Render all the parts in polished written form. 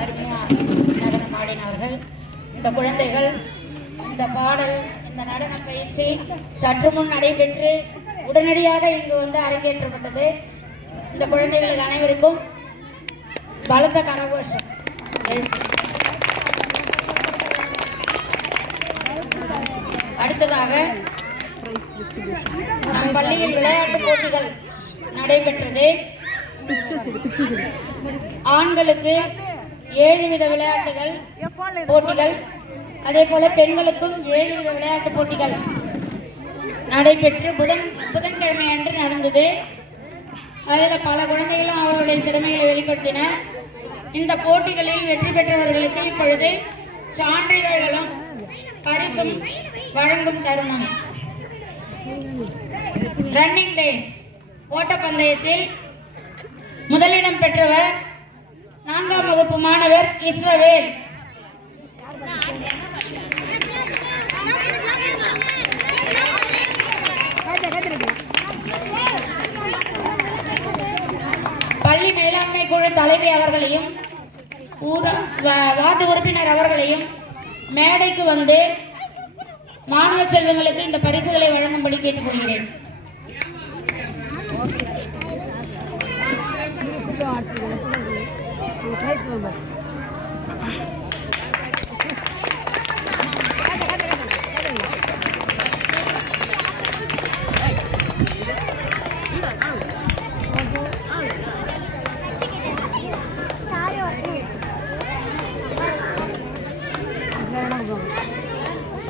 அருமையாக நடனம் ஆடினார்கள். இந்த குழந்தைகள் இந்த பாடல், இந்த நடன பயிற்சி சற்று முன் நடைபெற்று உடனடியாக இங்கு வந்து அரங்கேற்றப்பட்டது. இந்த குழந்தைகளுக்கு அனைவருக்கும் பலத்த கரகோஷம். அடுத்ததாக நம் பள்ளியில் விளையாட்டு போட்டிகள் நடைபெற்றது. ஆண்களுக்கு 7 வித விளையாட்டுகள் போட்டிகள், அதே போல பெண்களுக்கும் 7 வித விளையாட்டு போட்டிகள் நடைபெற்று புதன்கிழமை அன்று நடந்தது. அதில் பல குழந்தைகளும் அவர்களுடைய திறமைகளை வெளிப்படுத்தின. இந்த போட்டிகளில் வெற்றி பெற்றவர்களுக்கு இப்பொழுது சான்றிதழ்களும் பரிசும் வழங்கும் தருணம். ரன்னிங் ரேஸ் ஓட்டப்பந்தயத்தில் முதலிடம் பெற்றவர் 4ஆம் வகுப்பு மாணவர் இஸ்ரவேல். பள்ளி மேலாண்மை குழு தலைவி அவர்களையும் வார்டு உறுப்பினர் அவர்களையும் மேடைக்கு வந்து மாணவ செல்வங்களுக்கு இந்த பரிசுகளை வழங்கும்படி கேட்டுக்கொள்கிறேன்.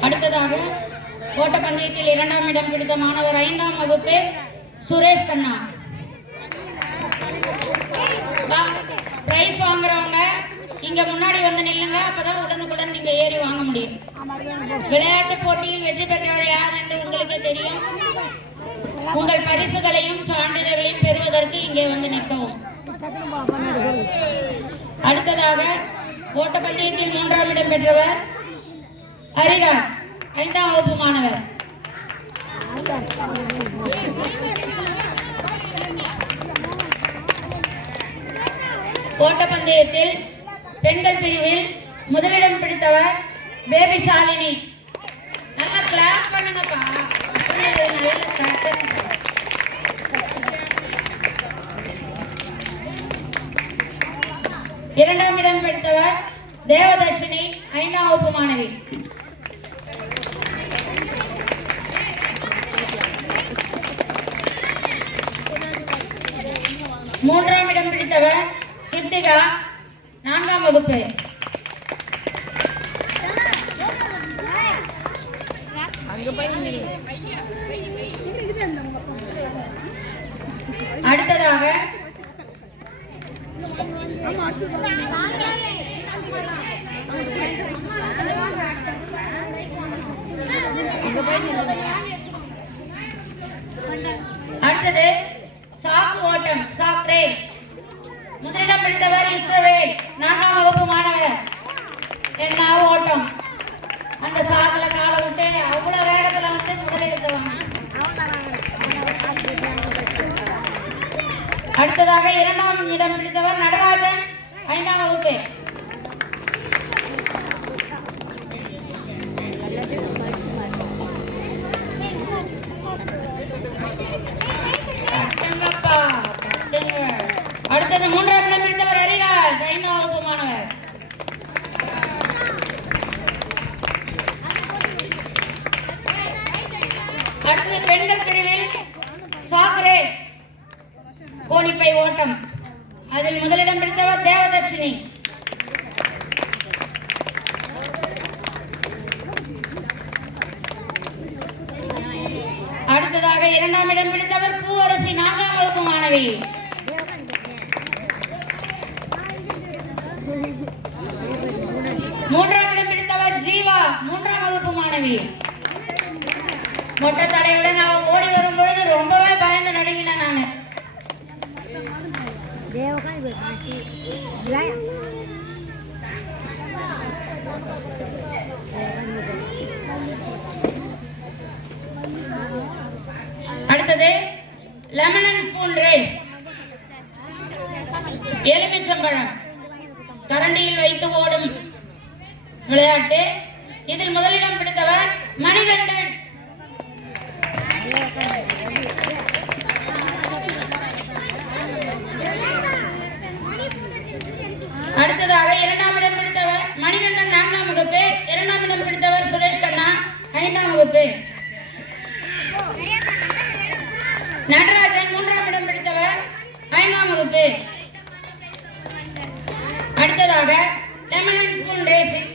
அடுத்ததாக ஓட்டப்பந்தயத்தில் 2ஆம் இடம் பிடித்த மாணவர் 5ஆம் வகுப்பு சுரேஷ் கண்ணா. பிரைஸ் வாங்குறவங்க இங்க முன்னாடி வந்து நில்லுங்க, அப்பதான் உடனுக்குடன் நீங்க ஏறி வாங்க முடியும். விளையாட்டு போட்டியில் வெற்றி பெற்றவர் யார் என்று உங்களுக்கே தெரியும். உங்கள் பரிசுகளையும் சான்றிதழ்களையும் பெறுவதற்கு இங்கே வந்து நிற்கவும். அடுத்ததாக ஓட்டப்பந்தயத்தில் 3ஆம் இடம் பெற்றவர் ஹரிராஜ், 5ஆம் வகுப்பு மாணவர். ஓட்டப்பந்தயத்தில் பெண்கள் பிரிவில் முதலிடம் பிடித்தவர் பேபி ஷாலினி. நல்லா கிளாப் பண்ணுங்கப்பா. 2ஆம் இடம் பிடித்தவர் தேவதர்ஷினி, 5ஆம் வகுப்பு மாணவி. மூன்றாம் இடம் பிடித்தவர் கிருத்திகா, 4ஆம் வகுப்பு. அடுத்ததாக அடுத்தது சாக்கு ஓட்டம், சாக் ரேஸ். முதலிடம் பிடித்தவர் இஸ்ரவேல், 4ஆம் வகுப்பு மாணவர். என்ன ஓட்டம், அந்த சாக்குல காலை விட்டு அவ்வளவு வேகத்துல வந்து முதலிடத்தை வாங்க. அடுத்ததாக 2ஆம் இடம் பிடித்தவர் நடராஜன், 5ஆம் வகுப்பு. அடுத்தது 3ஆம் இடம் பிடித்தவர் ஹரிராஜ், 5ஆம் வகுப்பு மாணவர். அடுத்தது பெண்கள் பிரிவில் சாக் ரேஸ், கோழிப்பை ஓட்டம். அதில் முதலிடம் பிடித்தவர் தேவதர்ஷினி. அடுத்ததாக 2ஆம் இடம் பிடித்தவர் பூவரசி, 4ஆம் வகுப்பு மாணவி. மூன்றாம் இடம் பிடித்தவர் ஜீவா, 3ஆம் வகுப்பு மாணவி. மொட்டை தலையுடன் அவன் ஓடி வரும் பொழுது ரொம்பவே பயந்து நடுங்கினேன் நானு. அடுத்தது லெமன் அண்ட் ஸ்பூன் ரேஸ், எலுமிச்சம்பழம். கரண்டியில் வைத்து ஓடும் விளையாட்டு. இதில் முதலிடம் பிடித்தவர் மணிகண்டன். அடுத்ததாக இரண்டாம் இடம் பிடித்தவர் மணிகண்டன் 4ஆம் வகுப்பு. இரண்டாம் இடம் பிடித்தவர் சுரேஷ் கண்ணா 5ஆம் வகுப்பு. நடராஜன் 3ஆம் இடம் பிடித்தவர் 5ஆம் வகுப்பு. அடுத்ததாக லெமன் அண்ட் ஸ்பூன் ரேசிங்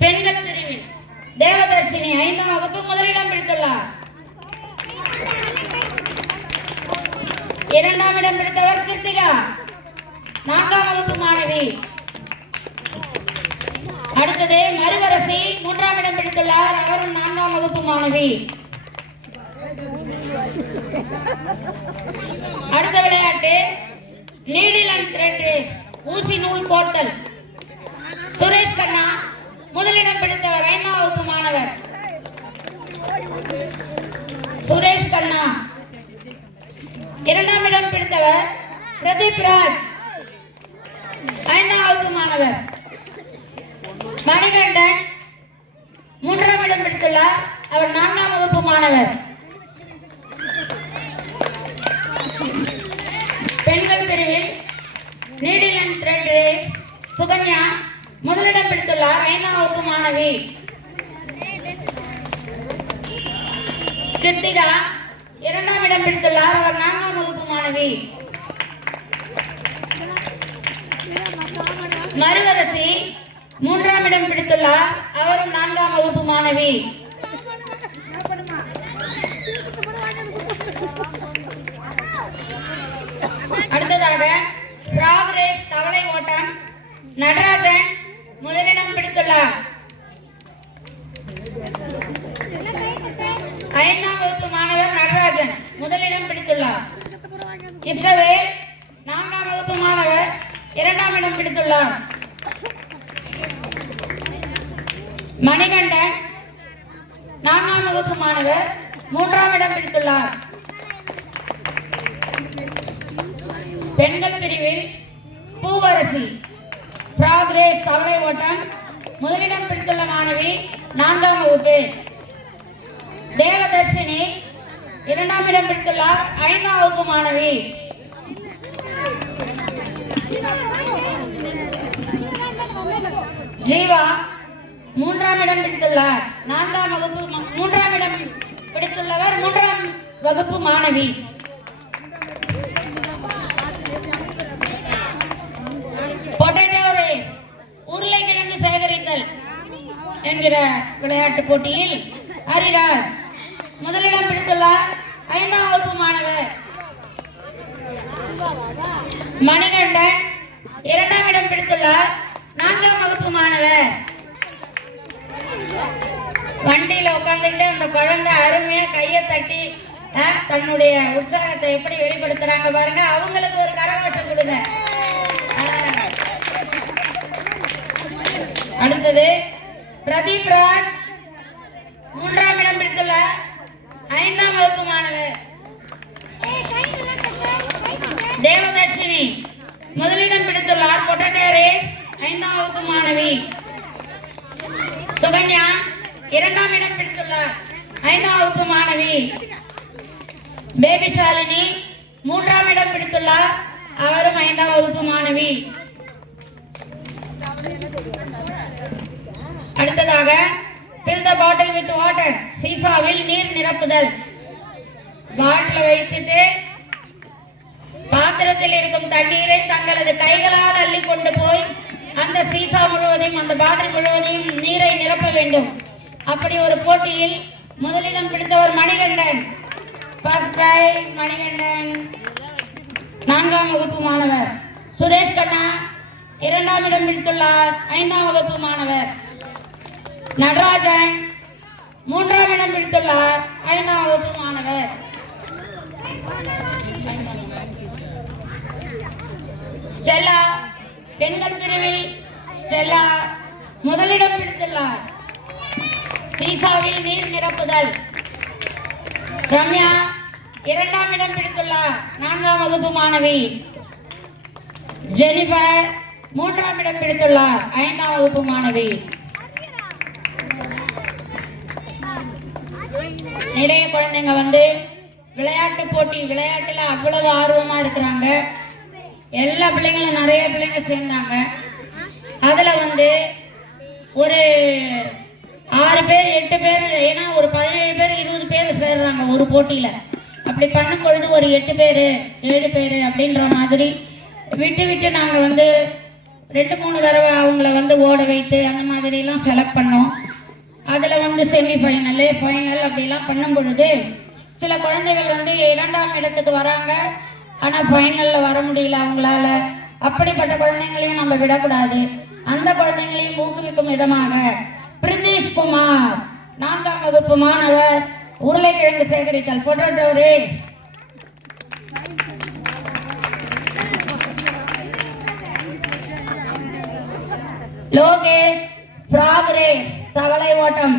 பெண்கள் பிரிவில் தேவதர்ஷினி 5ஆம் வகுப்பு முதலிடம் பிடித்துள்ளார். இரண்டாம் இடம் பிடித்தவர் கிருத்திகா 4ஆம் வகுப்பு மாணவி. அடுத்தது மறுவரசி 3ஆம் இடம் பிடித்துள்ளார். அவரும் 4ஆம் வகுப்பு மாணவி. அடுத்த விளையாட்டு நீடில் அண்ட் த்ரெட் ரேஸ் ஊசி நூல் கோர்த்தல். சுரேஷ் கண்ணா முதலிடம் பிடித்தவர் 5ஆம் வகுப்பு மாணவர். சுரேஷ் கண்ணா. இரண்டாம் இடம் பிடித்தவர் பிரதீப் ராஜ் 5ஆம் வகுப்பு மாணவர். மணிகண்டன் 3ஆம் இடம் பிடித்துள்ளார். அவர் 4ஆம் வகுப்பு மாணவர். பெண்கள் பிரிவில் needle and thread race Sukanya முதலிடம் பிடித்துள்ளார். 5ஆம் வகுப்பு மாணவி. கிருத்திகா 2ஆம் இடம் பிடித்துள்ளார். அவர் 4ஆம் வகுப்பு மாணவி. மறுவரசி 3ஆம் இடம் பிடித்துள்ளார். அவரும் 4ஆம் வகுப்பு மாணவி. அடுத்ததாக ஃப்ராக் ரேஸ் தவளை ஓட்டம் நடராஜன் முதலிடம் பிடித்துள்ளார். 5ஆம் வகுப்பு மாணவர் நடராஜன் முதலிடம் பிடித்துள்ளார். இஸ்ரவேல் 4ஆம் வகுப்பு மாணவர் 2ஆம் இடம் பிடித்துள்ளார். மணிகண்டன் 4ஆம் வகுப்பு மாணவர் 3ஆம் இடம் பிடித்துள்ளார். பெண்கள் பிரிவில் பூவரசி ஃப்ராக் ரேஸ் தவளை ஓட்டம் முதலிடம் பிடித்துள்ள மாணவி 4ஆம் வகுப்பு. தேவதர்ஷினி 2ஆம் இடம் பிடித்துள்ளார். 5ஆம் வகுப்பு மாணவி. ஜீவா 3ஆம் இடம் பிடித்துள்ளார். 4ஆம் வகுப்பு. 3ஆம் இடம் பிடித்துள்ளவர் 3ஆம் வகுப்பு மாணவி. பொட்டேட்டோ ரேஸ் உருளைக்கிழங்கு சேகரித்தல் என்கிற விளையாட்டு போட்டியில் ஹரிராஜ் முதலிடம் பிடித்துள்ளார். 5ஆம் வகுப்பு மாணவர். மணிகண்டன் 2ஆம் இடம் பிடித்துள்ளார். 4ஆம் வகுப்பு மாணவர். வண்டியில உட்கார்ந்துட்டு அந்த குழந்தை அருமையா கையை தட்டி தன்னுடைய உற்சாகத்தை எப்படி வெளிப்படுத்துறாங்க பாருங்க. அவங்களுக்கு ஒரு கரகோஷம் கொடுங்க. அடுத்தது பிரதீப் ராஜ் 3ஆம் இடம் பிடித்துள்ளார். 5ஆம் வகுப்பு மாணவர். தேவதர்ஷினி முதலிடம் பிடித்துள்ளார். பொட்டேட்டோ ரேஸ் 5ஆம் வகுப்பு மாணவி. சுகன்யா 2ஆம் இடம் பிடித்துள்ளார். 5ஆம் வகுப்பு மாணவி. பேபி ஷாலினி 3ஆம் இடம் பிடித்துள்ளார். அவரும் 5ஆம் வகுப்பு மாணவி. அடுத்ததாக fill the bottle with water சீசாவில் நீர் நிரப்புதல். பாட்டில் வைத்துட்டு பாத்திரத்தில் இருக்கும் தண்ணீரை தங்களது கைகளால் அள்ளி கொண்டு போய் அந்த சீசா முழுவதையும் அந்த பாட்டில் முழுவதையும் நீரை நிரப்ப வேண்டும். அப்படி ஒரு போட்டியில் முதலிடம் பிடித்தவர் மணிகண்டன். மணிகண்டன் 4ஆம் வகுப்பு மாணவர். சுரேஷ் கண்ணா 2ஆம் இடம் பிடித்துள்ளார். 5ஆம் வகுப்பு மாணவர். நடராஜன் 3ஆம் இடம் பிடித்துள்ளார். 5ஆம் வகுப்பு மாணவர். ஸ்டெல்லா பெண்கள் பிரிவில் ஸ்டெல்லா முதலிடம் பிடித்துள்ளார். சீசாவில் நீர் நிரப்புதல். ரம்யா 2ஆம் இடம் பிடித்துள்ளார். 4ஆம் வகுப்பு மாணவி. ஜெனிபர் 3ஆம் இடம் பிடித்துள்ளார் 5ஆம் வகுப்பு மாணவி. நிறைய குழந்தைங்க வந்து விளையாட்டு போட்டி விளையாட்டுல அவ்வளவு ஆர்வமா இருக்கிறாங்க. எல்லா பிள்ளைங்களும் நிறைய பிள்ளைங்க சேர்ந்தாங்க. அதுல வந்து ஒரு 6 பேர் 8 பேர், ஏன்னா ஒரு 17 பேர் 20 பேர் சேர்றாங்க ஒரு போட்டியில. அப்படி பண்ணும் பொழுது ஒரு 8 பேர் 7 பேர் அப்படின்ற மாதிரி விட்டு விட்டு நாங்க வந்து 2-3 தடவை அவங்கள வந்து ஓட வைத்து அந்த மாதிரி எல்லாம் செலக்ட் பண்ணோம். அதுல வந்து செமிஃபைனல் ஃபைனல் அப்படிலாம் பண்ணும் பொழுது சில குழந்தைகள் வந்து 2ஆம் இடத்துக்கு வராங்க. ஆனா ஃபைனல்ல வர முடியல அவங்களால. அப்படிப்பட்ட குழந்தைங்களையும் நம்ம விடக்கூடாது. அந்த குழந்தைங்களையும் ஊக்குவிக்கும் விதமாக பிரிதேஷ் குமார் 4ஆம் வகுப்பு மாணவர் உருளைக்கிழங்கு சேகரித்தல் potato race. Lokesh frock race தவளை ஓட்டம்.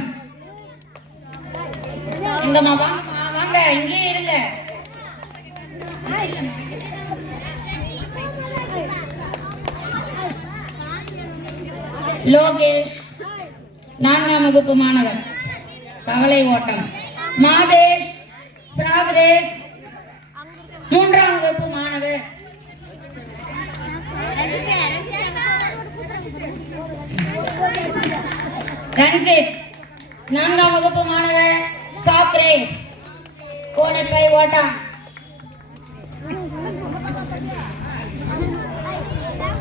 இங்கம்மா வாங்க, இங்கே இருங்க. லோகேஷ் 4ஆம் வகுப்பு மாணவர் தவளை ஓட்டம். மாதேஷ் ஃப்ராக் ரேஸ் 3ஆம் வகுப்பு மாணவர். ரஞ்சித் 4ஆம் வகுப்பு மாணவர் சாக் ரேஸ் கோணைப்பை ஓட்டம்.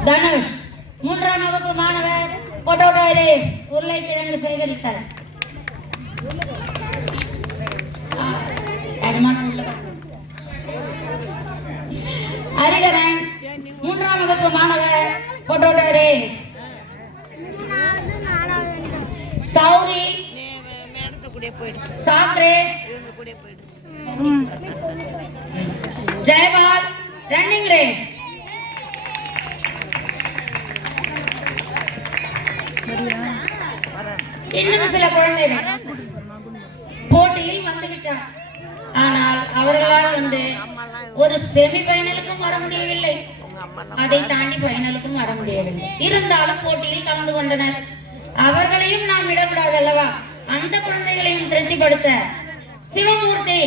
தனுஷ் 3ஆம் வகுப்பு மாணவர் பொட்டேட்டோ ரேஸ் உருளைக்கிழங்கு சேகரித்தல். ஹரிகரன் 3ஆம் வகுப்பு மாணவர் potato race. Sowri sack race. Jayapal running race. இன்னும் சில குழந்தைகள் போட்டியில் வந்துவிட்டார். ஆனால் அவர்களால் வந்து ஒரு செமி பைனலுக்கும் வர முடியவில்லை, அதை தாண்டி பைனலுக்கும் வர முடியவில்லை. இருந்தாலும் போட்டியில் கலந்து கொண்டனர். அவர்களையும் நாம் விடக்கூடாது அல்லவா? அந்த குழந்தைகளையும் திருப்திப்படுத்த சிவமூர்த்தி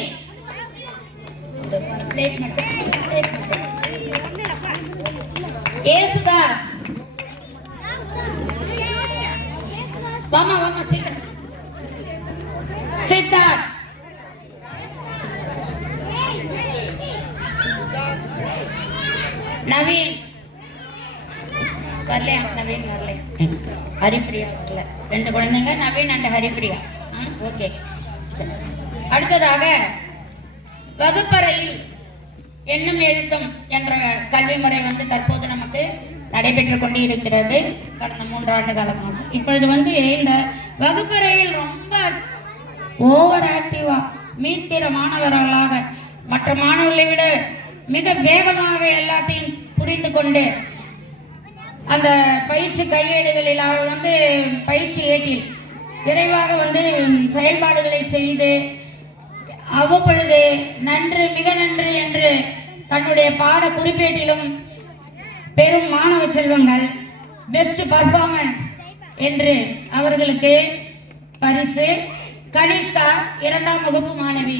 ஏசுதாஸ் வாமா சீக்கிரம் சித்தார்த் நவீன் வரல. நவீன் வரல, ஹரிப்பிரியா வரல. 2 குழந்தைங்க நவீன் அண்ட் ஹரிப்பிரியா. ஓகே. அடுத்ததாக வகுப்பறையில் எண்ணும் எழுத்தும் என்ற கல்வி முறை வந்து தற்போது நமக்கு நடைபெற்றுக் கொண்டு இருக்கிறது கடந்த 3 ஆண்டு காலமாக. இப்பொழுது வந்து இந்த வகுப்பறையில் ரொம்ப ஓவர் ஆக்டிவா மீத்திர மாணவர்களாக மற்ற மாணவர்களை விட மிக வேகமாக எல்லாத்தையும் புரிந்து கொண்டு அந்த பயிற்சி கையேடுகளில் அவர் வந்து பயிற்சி ஏட்டில் விரைவாக வந்து செயல்பாடுகளை செய்து அவ்வப்பொழுது நன்று மிக நன்று என்று தன்னுடைய பாட குறிப்பேட்டிலும் பெரும் மாணவ செல்வங்கள் பெஸ்ட் பர்ஃபார்மன்ஸ் என்று அவர்களுக்கு பரிசு. கனிஷ்கா 2ஆம் வகுப்பு மாணவி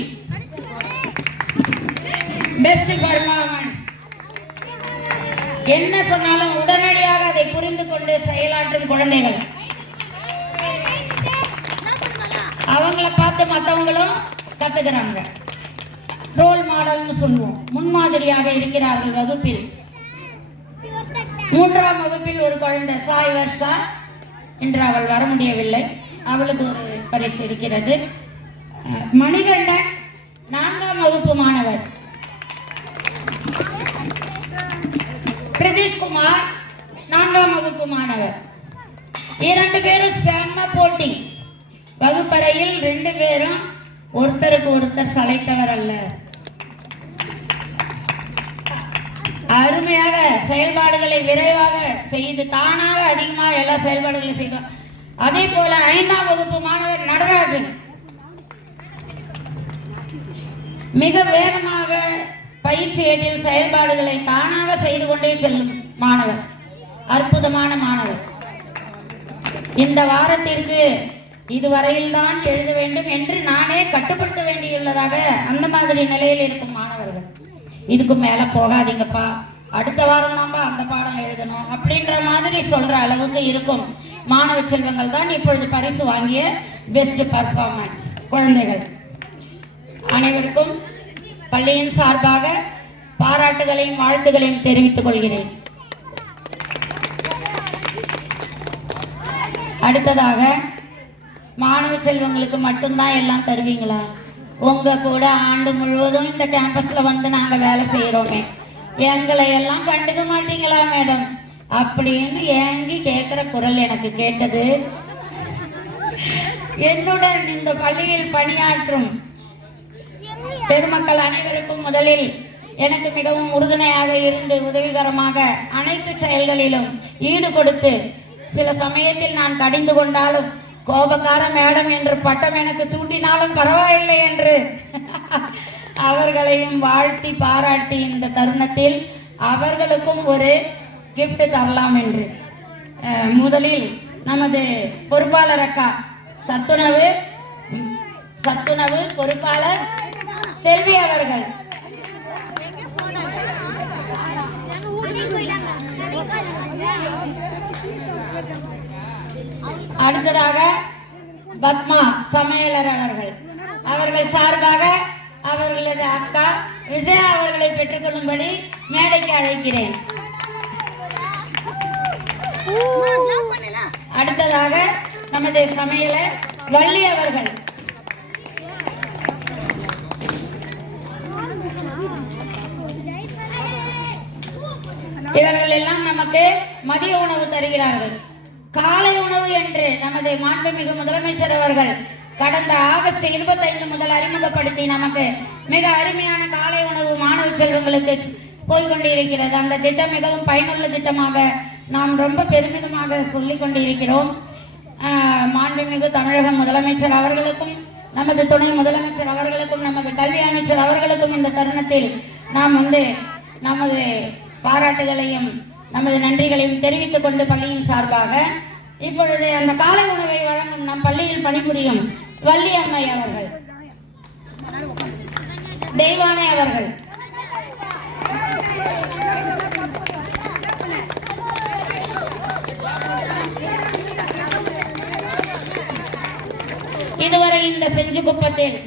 பெஸ்ட் பர்ஃபார்மன்ஸ். என்ன சொன்னாலும் உடனடியாக அதை புரிந்து கொண்டு செயலாற்றும் குழந்தைகள். அவங்கள பார்த்து மற்றவங்களும் கத்துக்கிறாங்க. ரோல் மாடல்னு சொல்லுவோம், முன்மாதிரியாக இருக்கிறார்கள் வகுப்பில். 3ஆம் வகுப்பில் ஒரு குழந்தை சாய் வர்ஷா, இன்று அவள் வர முடியவில்லை, அவளுக்கு ஒரு பரிசு இருக்கிறது. மணிகண்டன் 4ஆம் வகுப்பு மாணவர். பிரதீஷ் குமார் 4ஆம் வகுப்பு மாணவர். 2 பேரும் செம்ம போட்டி. வகுப்பறையில் 2 பேரும் ஒருத்தருக்கு ஒருத்தர் சளைத்தவர் அல்ல. அருமையாக செயல்பாடுகளை விரைவாக செய்து தானாக அதிகமாக எல்லா செயல்பாடுகளையும் செய்தோம். அதே போல 5ஆம் வகுப்பு மாணவர் நடராஜன் மிக வேகமாக பயிற்சி ஏட்டில் செயல்பாடுகளை தானாக செய்து கொண்டே செல்லும் மாணவர். அற்புதமான மாணவர். இந்த வாரத்திற்கு இதுவரையில் தான் எழுத வேண்டும் என்று நானே கட்டுப்படுத்த வேண்டியுள்ளதாக அந்த மாதிரி நிலையில் இருக்கும் மாணவர்கள். இதுக்கு மேல போகாதீங்கப்பா, அடுத்த வாரம் தான்ப்பா அந்த பாடம் எழுதணும் அப்படின்ற மாதிரி சொல்ற அளவுக்கு இருக்கும் மாணவ செல்வங்கள் தான் இப்பொழுது பரிசு வாங்கிய பெஸ்ட் பர்ஃபார்மன்ஸ் குழந்தைகள். அனைவருக்கும் பள்ளியின் சார்பாக பாராட்டுகளையும் வாழ்த்துகளையும் தெரிவித்துக் கொள்கிறேன். அடுத்ததாக மாணவ செல்வங்களுக்கு மட்டும்தான் எல்லாம் தருவீங்களா? உங்க கூட ஆண்டு முழுவதும் இந்த கேம்பஸ்ல வந்து நாங்க வேலை செய்யறோமே, எங்களை எல்லாம் கண்டுக்க மாட்டீங்களா மேடம் அப்படின்னு ஏங்கி கேட்கிற குரல் எனக்கு கேட்டது. என்னுடன் இந்த பள்ளியில் பணியாற்றும் பெருமக்கள் அனைவருக்கும் முதலில் எனக்கு மிகவும் உறுதுணையாக இருந்து உதவிகரமாக அனைத்து செயல்களிலும் ஈடு கொடுத்து சில சமயத்தில் நான் கடிந்து கொண்டாலும் கோபக்கார மேடம் என்று பட்டம் எனக்கு சூட்டினாலும் பரவாயில்லை என்று அவர்களையும் வாழ்த்தி பாராட்டி இந்த தருணத்தில் அவர்களுக்கும் ஒரு கிஃப்ட் தரலாம் என்று முதலில் நமது பொறுப்பாளர் அக்கா சத்துணவு பொறுப்பாளர் செல்வி அவர்கள். அடுத்ததாக பத்மா சமையலர் அவர்கள் சார்பாக அவர்களது அக்கா விஜயா அவர்களை பெற்றுக்கொள்ளும்படி மேடைக்கு அழைக்கிறேன். அடுத்ததாக நமது சமையலர் வள்ளி அவர்கள். இவர்கள் எல்லாம் நமக்கு மதிய உணவு தருகிறார்கள். காலை உணவு என்று நமது மாண்புமிகு முதலமைச்சர் அவர்கள் கடந்த ஆகஸ்ட் 25 முதல் அறிமுகப்படுத்தி நமக்கு மிக அருமையான காலை உணவு மாணவ செல்வங்களுக்கு போய்கொண்டிருக்கிறது. அந்த திட்டம் மிகவும் பயனுள்ள திட்டமாக நாம் ரொம்ப பெருமிதமாக சொல்லிக் கொண்டிருக்கிறோம். மாண்புமிகு தமிழக முதலமைச்சர் அவர்களுக்கும் நமது துணை முதலமைச்சர் அவர்களுக்கும் நமது கல்வி அமைச்சர் அவர்களுக்கும் இந்த தருணத்தில் நாம் நமது பாராட்டுகளையும் நமது நன்றிகளையும் தெரிவித்துக் கொண்டு பள்ளியின் சார்பாக இப்பொழுது அந்த காலை உணவை வழங்கும் நம் பள்ளியில் பணிபுரியும் வள்ளி அம்மை அவர்கள், தெய்வானை அவர்கள், இதுவரை இந்த செஞ்சுகுப்பத்தில்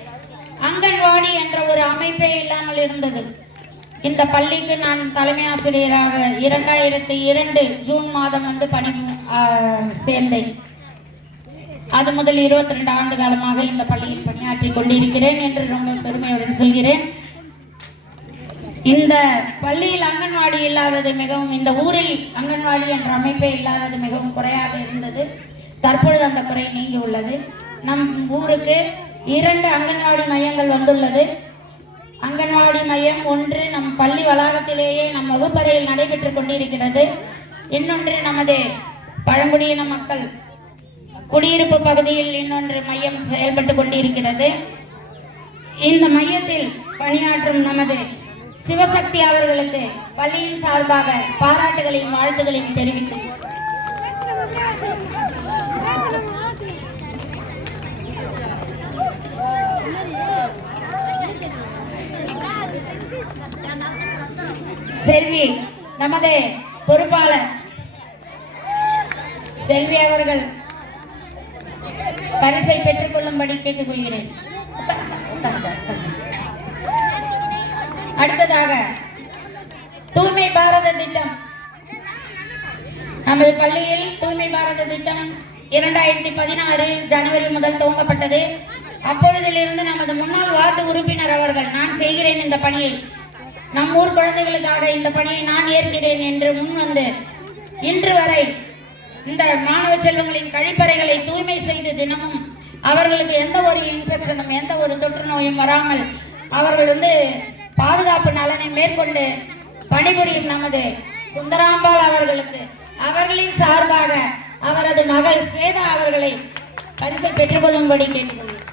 அங்கன்வாடி என்ற ஒரு அமைப்பே இல்லாமல் இருந்தது. இந்த பள்ளிக்கு நான் தலைமை ஆசிரியராக 2002 ஜூன் மாதம் பணி சேர்ந்தேன். அது முதல் 22 ஆண்டு காலமாக இந்த பள்ளியில் பணியாற்றி கொண்டிருக்கிறேன் என்று ரொம்ப பெருமையுடன் சொல்கிறேன். இந்த பள்ளியில் அங்கன்வாடி இல்லாதது மிகவும், இந்த ஊரில் அங்கன்வாடி என்ற அமைப்பே இல்லாதது மிகவும் குறையாக இருந்தது. தற்பொழுது அந்த குறை நீங்கி உள்ளது. நம் ஊருக்கு 2 அங்கன்வாடி மையங்கள் வந்துள்ளது. அங்கன்வாடி மையம் ஒன்று நம் பள்ளி வளாகத்திலேயே நம் வகுப்பறையில் நடைபெற்றுக் கொண்டிருக்கிறது. இன்னொன்று நமது பழங்குடியின மக்கள் குடியிருப்பு பகுதியில் இன்னொன்று மையம் செயல்பட்டு கொண்டிருக்கிறது. இந்த மையத்தில் பணியாற்றும் நமது சிவசக்தி அவர்களுக்கு பள்ளியின் சார்பாக பாராட்டுகளையும் வாழ்த்துகளையும் தெரிவித்து செல்வி நமது பொறுப்பாளர் செல்வி அவர்கள் பரிசை பெற்றுக் கொள்ளும்படி கேட்டுக்கொள்கிறேன். அடுத்ததாக தூய்மை பாரத திட்டம். நமது பள்ளியில் தூய்மை பாரத திட்டம் 2016 ஜனவரி முதல் துவங்கப்பட்டது. அப்பொழுதிலிருந்து நமது முன்னாள் வார்டு உறுப்பினர் அவர்கள் நான் செய்கிறேன் இந்த பணியை, நம் ஊர் குழந்தைகளுக்காக இந்த பணியை நான் ஏற்கிறேன் என்று முன்வந்து இன்று வரை இந்த மாணவ செல்வங்களின் கழிப்பறைகளை தூய்மை செய்து தினமும் அவர்களுக்கு எந்த ஒரு இன்ஃபெக்ஷனும் எந்த ஒரு தொற்று நோயும் வராமல் அவர்கள் பாதுகாப்பு நலனை மேற்கொண்டு பணிபுரியும் நமது சுந்தராம்பாள் அவர்களுக்கு அவர்களின் சார்பாக அவரது மகள் ஸ்வேதா அவர்களை பரிசு பெற்றுக் கொள்ளும்படி கேட்டுக்கொள்கிறேன்.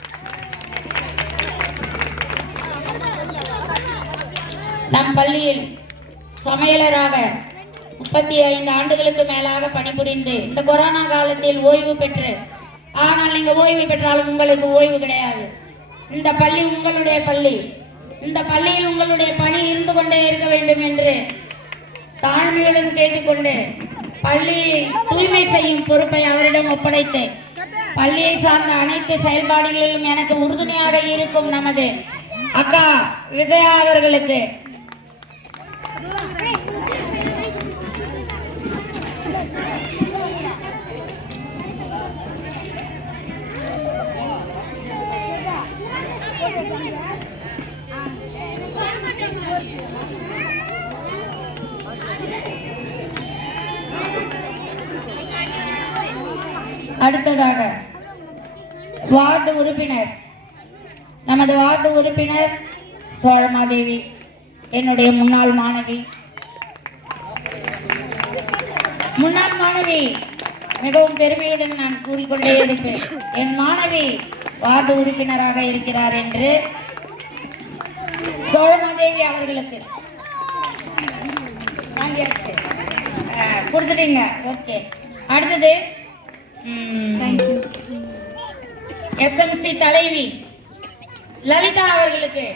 நம் பள்ளியில் சமையலராக 35 ஆண்டுகளுக்கு மேலாக பணிபுரிந்து இந்த கொரோனா காலத்தில் ஓய்வு பெற்று, ஆனால் நீங்க ஓய்வு பெற்றாலும் உங்களுக்கு ஓய்வு கிடையாது. இந்த பள்ளி உங்களுடைய பள்ளி. இந்த பள்ளியில் உங்களுடைய பணி இருந்து கொண்டே இருக்க வேண்டும் என்று தாழ்மையுடன் கேட்டுக்கொண்டு பள்ளியை தூய்மை செய்யும் பொறுப்பை அவரிடம் ஒப்படைத்து பள்ளியை சார்ந்த அனைத்து செயல்பாடுகளிலும் எனக்கு உறுதுணையாக இருக்கும் நமது அக்கா விஜயா அவர்களுக்கு அடுத்ததாக வார்டு உறுப்பினர், நமது வார்டு உறுப்பினர் சோழமாதேவி, என்னுடைய முன்னாள் மாணவி. மிகவும் பெருமையுடன் நான் கூறிக்கொண்டே இருப்பேன், என் மாணவி வார்டு உறுப்பினராக இருக்கிறார் என்று. சோழமாதேவி அவர்களுக்கு கொடுத்துட்டீங்க. ஓகே, அடுத்தது எஸ்எம்சி தலைவி லலிதா அவர்களுக்கு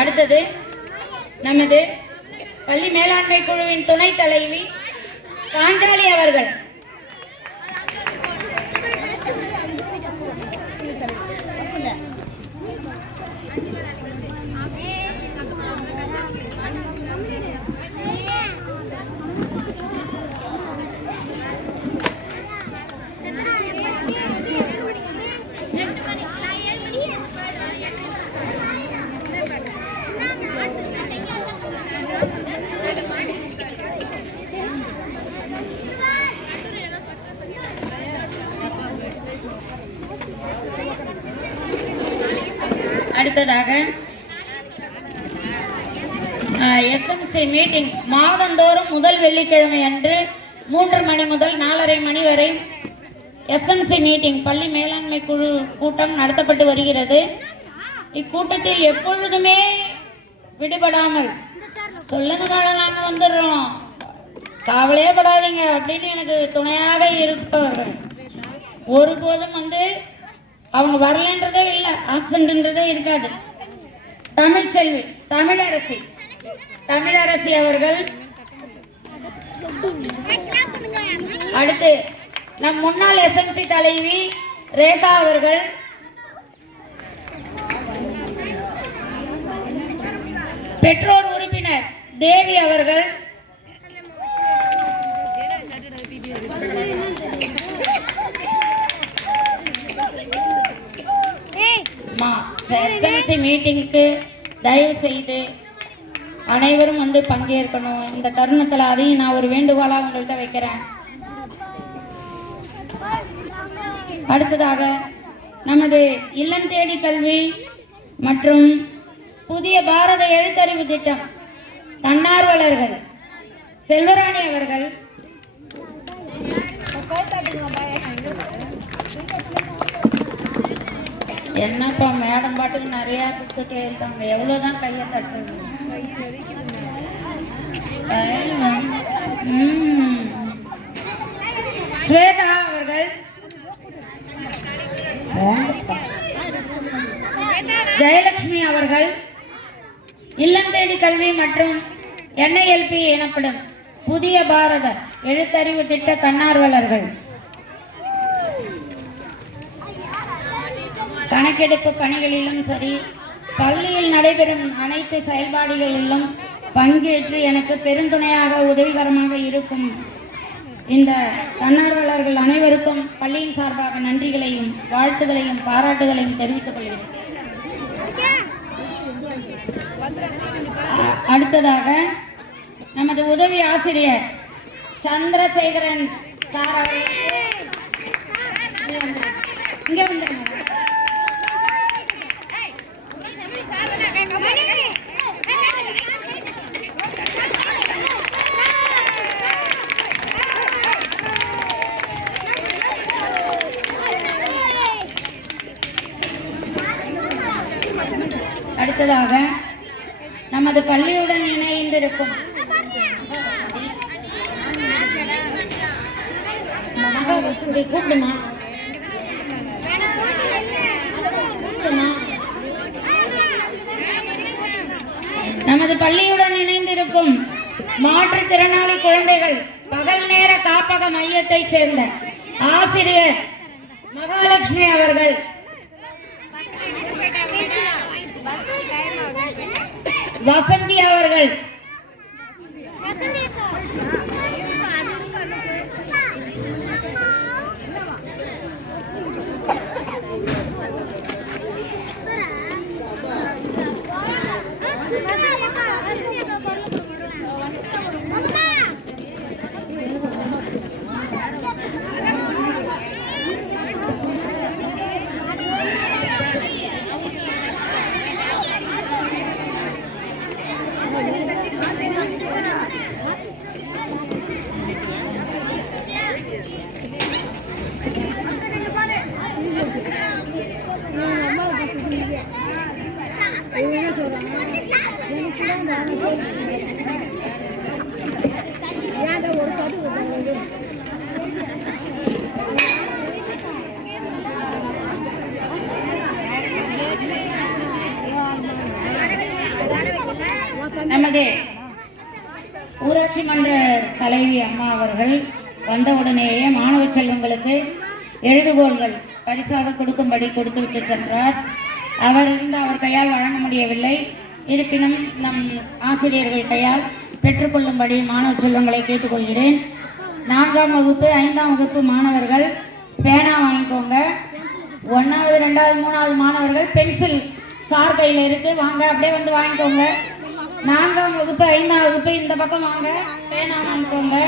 அடுத்தது நமது பள்ளி மேலாண்மை குழுவின் துணைத் தலைவி காஞ்சாலி அவர்கள். அடுத்ததாக எஸ்எம்சி மீட்டிங் மாதந்தோறும் முதல் வெள்ளிக்கிழமை அன்று 3 மணி முதல் 4:30 மணி வரை எஸ்எம்சி மீட்டிங் பள்ளி மேலாண்மை குழு கூட்டம் நடத்தப்பட்டு வருகிறது. இக்கூட்டத்தில் எப்பொழுதுமே விடுபடாமல் சொல்லுங்க மேடம், நாங்க வந்துடுறோம், கவலையே படாதீங்க அப்படின்னு எனக்கு துணையாக இருப்பவர்கள். ஒருபோதும் அவங்க வரலன்றதே இல்லை, ஆப்சன்ட்ன்றதே இருக்காது. தமிழ்ச்செல்வி தமிழரசி அவர்கள். அடுத்து நம் முன்னாள் எஸ்எம்சி தலைவி ரேகா அவர்கள். பெற்றோர் உறுப்பினர் தேவி அவர்கள். எஸ்எம்சி மீட்டிங்க்கு தயவு செய்து அனைவரும் பங்கேற்கணும். இந்த தருணத்தில் அதையும் நான் ஒரு வேண்டுகோளாக உங்கள்கிட்ட வைக்கிறேன். அடுத்ததாக நமது இல்லம் தேடி கல்வி மற்றும் புதிய பாரத எழுத்தறிவு திட்டம் தன்னார்வலர்கள் செல்வராணி அவர்கள். என்னப்பா மேடம் பாட்டுக்கு நிறைய கொடுத்துட்டே இருக்காங்க, எவ்வளவுதான் கையை தட்டுங்க. ஸ்வேதா அவர்கள். ஜெயலட்சுமி அவர்கள். இல்லம் தேடி கல்வி மற்றும் NILP எனப்படும் புதிய பாரத எழுத்தறிவு திட்ட தன்னார்வலர்கள். கணக்கெடுப்பு பணிகளிலும் சரி, பள்ளியில் நடைபெறும் அனைத்து செயல்பாடுகளிலும் பங்கேற்று எனக்கு பெருந்துணையாக உதவிகரமாக இருக்கும் இந்த தன்னார்வலர்கள் அனைவருக்கும் பள்ளியின் சார்பாக நன்றிகளையும் வாழ்த்துகளையும் பாராட்டுகளையும் தெரிவித்துக் கொள்கிறேன். அடுத்ததாக நமது உதவி ஆசிரியர் சந்திரசேகரன் சார் இங்க வந்து அடுத்ததாக நமது பள்ளியுடன் இணைந்திருக்கும் கூப்பிடுமா நமது பள்ளியுடன் இணைந்திருக்கும் மாற்றுத்திறனாளி குழந்தைகள் பகல் நேர காப்பக மையத்தை சேர்ந்த ஆசிரியர் மகாலட்சுமி அவர்கள் வசந்தி அவர்கள் நமது ஊராட்சி மன்ற தலைவி அம்மா அவர்கள் வந்தவுடனேயே மாணவ செல்வங்களுக்கு எழுதுகோள்கள் பரிசாக கொடுக்கும்படி கொடுத்துவிட்டு சென்றார். அவர் கையால் வழங்க முடியவில்லை. இருப்பினும் நம் ஆசிரியர்கள் கையால் பெற்றுக்கொள்ளும்படி மாணவ செல்வங்களை கேட்டுக்கொள்கிறேன். 4ஆம் வகுப்பு 5ஆம் வகுப்பு மாணவர்கள் பேனா வாங்கிக்கோங்க. 1வது 2வது 3வது மாணவர்கள் பென்சில் சார் கையில் இருக்கு, வாங்க அப்படியே வந்து வாங்கிக்கோங்க. 4ஆம் வகுப்பு 5ஆம் வகுப்பு இந்த பக்கம் வாங்க, பேனா வாங்கிக்கோங்க.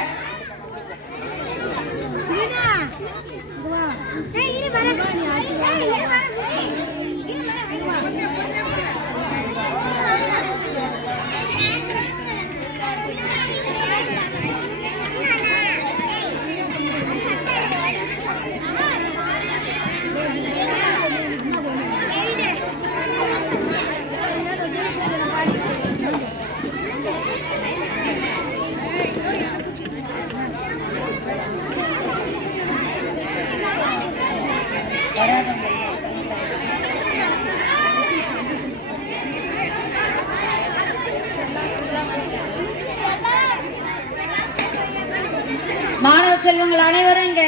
மாணவ செல்வங்கள் அனைவரும் இங்க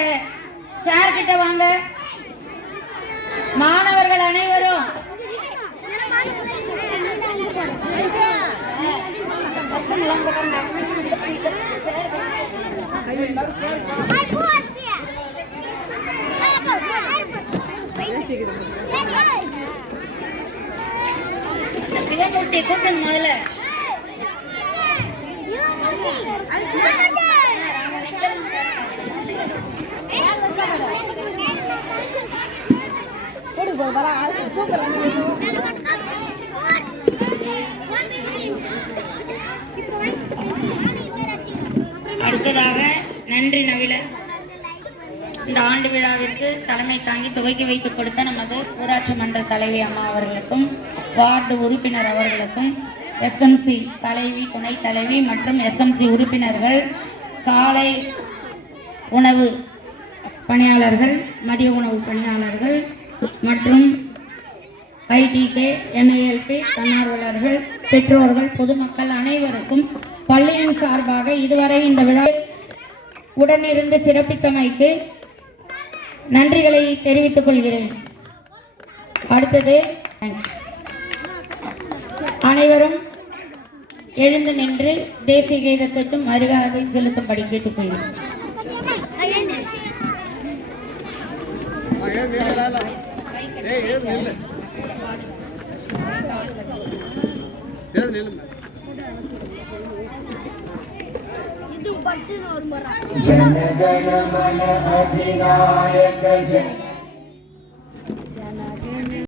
சார் கிட்ட வாங்க. மாணவர்கள் அனைவரும் சிவமூர்த்தி கூப்பிடுங்க முதல்ல. அடுத்ததாக நன்றி நவில இந்த ஆண்டு விழாவிற்கு தலைமை தாங்கி துவக்கி வைத்து கொடுத்த நமது ஊராட்சி மன்ற தலைவி அம்மா அவர்களுக்கும் வார்டு உறுப்பினர் அவர்களுக்கும் எஸ்எம்சி தலைவி துணை தலைவி மற்றும் எஸ்எம்சி உறுப்பினர்கள் காலை உணவு பணியாளர்கள் மதிய உணவு பணியாளர்கள் மற்றும் ஐடிகே என்ஐஎல்பி தன்னார்வலர்கள் பெற்றோர்கள் பொதுமக்கள் அனைவருக்கும் பள்ளியின் சார்பாக இதுவரை இந்த விழா உடனிருந்து சிறப்பித்தமைக்கு நன்றிகளை தெரிவித்துக் கொள்கிறேன். அடுத்தது அனைவரும் எழுந்து நின்று தேசிய கீதத்திற்கும் மரியாதை செலுத்தும்படி கேட்டுக்கொள்கிறேன். जनगण मन अधिनायक जय